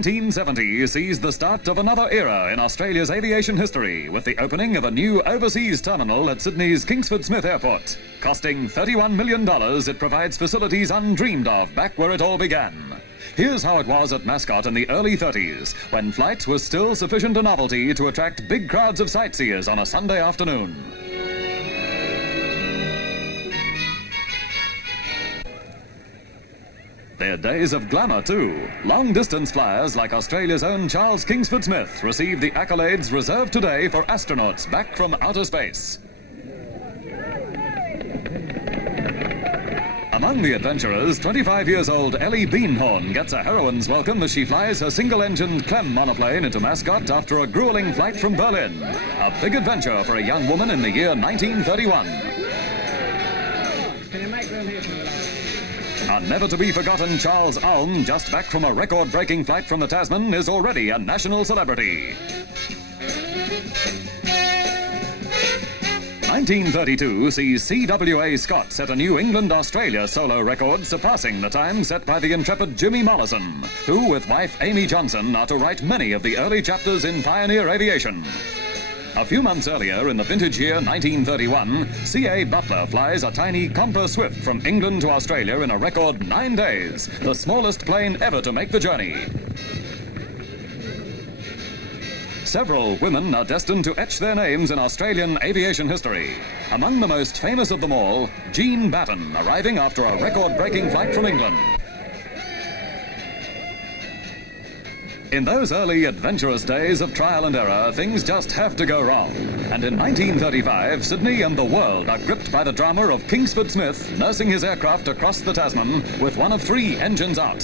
1970 sees the start of another era in Australia's aviation history with the opening of a new overseas terminal at Sydney's Kingsford-Smith Airport. Costing $31 million, it provides facilities undreamed of back where it all began. Here's how it was at Mascot in the early 30s, when flight was still sufficient a novelty to attract big crowds of sightseers on a Sunday afternoon. They're days of glamour, too. Long-distance flyers like Australia's own Charles Kingsford-Smith receive the accolades reserved today for astronauts back from outer space. Among the adventurers, 25 years old Elly Beinhorn gets a heroine's welcome as she flies her single-engined Klemm monoplane into Mascot after a grueling flight from Berlin. A big adventure for a young woman in the year 1931. Can you make room here for me? A never-to-be-forgotten Charles Ulm, just back from a record-breaking flight from the Tasman, is already a national celebrity. 1932 sees C.W.A. Scott set a New England-Australia solo record, surpassing the time set by the intrepid Jimmy Mollison, who, with wife Amy Johnson, are to write many of the early chapters in pioneer aviation. A few months earlier, in the vintage year 1931, C.A. Butler flies a tiny Compur-Swift from England to Australia in a record 9 days, the smallest plane ever to make the journey. Several women are destined to etch their names in Australian aviation history. Among the most famous of them all, Jean Batten, arriving after a record-breaking flight from England. In those early adventurous days of trial and error, things just have to go wrong. And in 1935, Sydney and the world are gripped by the drama of Kingsford-Smith nursing his aircraft across the Tasman with one of 3 engines out.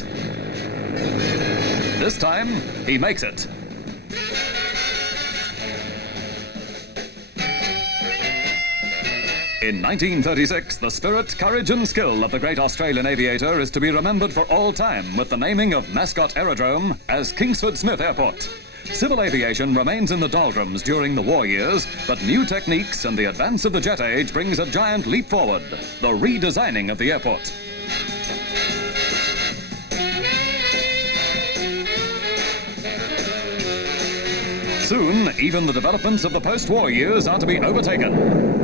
This time, he makes it. In 1936, the spirit, courage and skill of the great Australian aviator is to be remembered for all time with the naming of Mascot Aerodrome as Kingsford-Smith Airport. Civil aviation remains in the doldrums during the war years, but new techniques and the advance of the jet age brings a giant leap forward, the redesigning of the airport. Soon, even the developments of the post-war years are to be overtaken.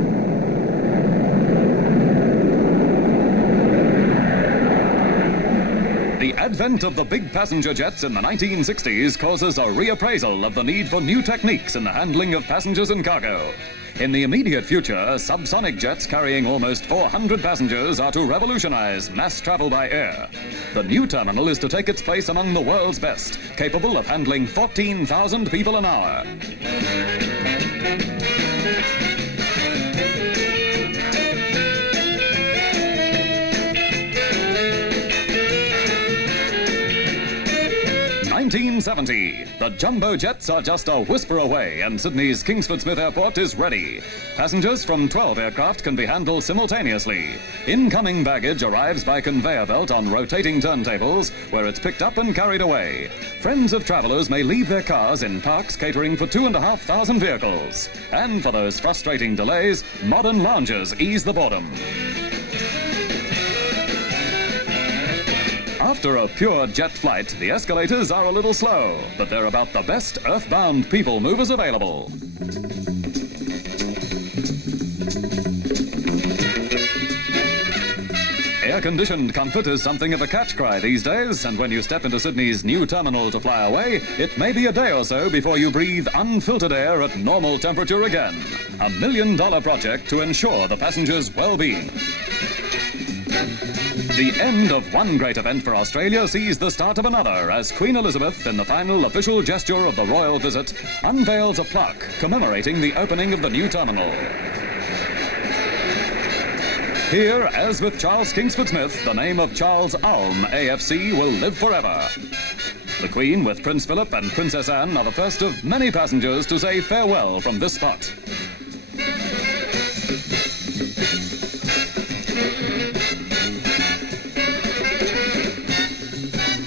The advent of the big passenger jets in the 1960s causes a reappraisal of the need for new techniques in the handling of passengers and cargo. In the immediate future, subsonic jets carrying almost 400 passengers are to revolutionize mass travel by air. The new terminal is to take its place among the world's best, capable of handling 14,000 people an hour. The jumbo jets are just a whisper away, and Sydney's Kingsford-Smith Airport is ready. Passengers from 12 aircraft can be handled simultaneously. Incoming baggage arrives by conveyor belt on rotating turntables, where it's picked up and carried away. Friends of travellers may leave their cars in parks catering for 2,500 vehicles. And for those frustrating delays, modern lounges ease the boredom. After a pure jet flight, the escalators are a little slow, but they're about the best earthbound people movers available. Air-conditioned comfort is something of a catch cry these days, and when you step into Sydney's new terminal to fly away, it may be a day or so before you breathe unfiltered air at normal temperature again. $1 million project to ensure the passengers' well-being. The end of one great event for Australia sees the start of another as Queen Elizabeth, in the final official gesture of the royal visit, unveils a plaque commemorating the opening of the new terminal. Here, as with Charles Kingsford-Smith, the name of Charles Ulm AFC will live forever. The Queen, with Prince Philip and Princess Anne, are the first of many passengers to say farewell from this spot.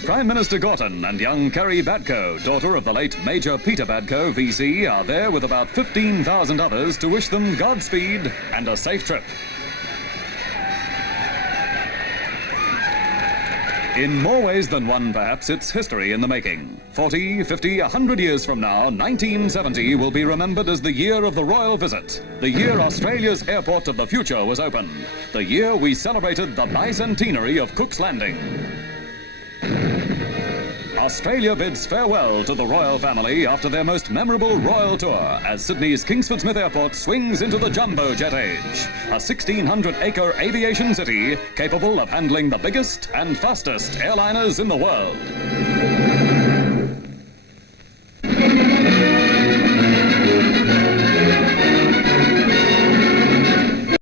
Prime Minister Gorton and young Kerry Badcoe, daughter of the late Major Peter Badcoe, VC, are there with about 15,000 others to wish them Godspeed and a safe trip. In more ways than one, perhaps, it's history in the making. 40, 50, 100 years from now, 1970 will be remembered as the year of the royal visit. The year Australia's airport of the future was opened. The year we celebrated the bicentenary of Cook's Landing. Australia bids farewell to the royal family after their most memorable royal tour as Sydney's Kingsford-Smith Airport swings into the jumbo jet age. A 1,600-acre aviation city capable of handling the biggest and fastest airliners in the world.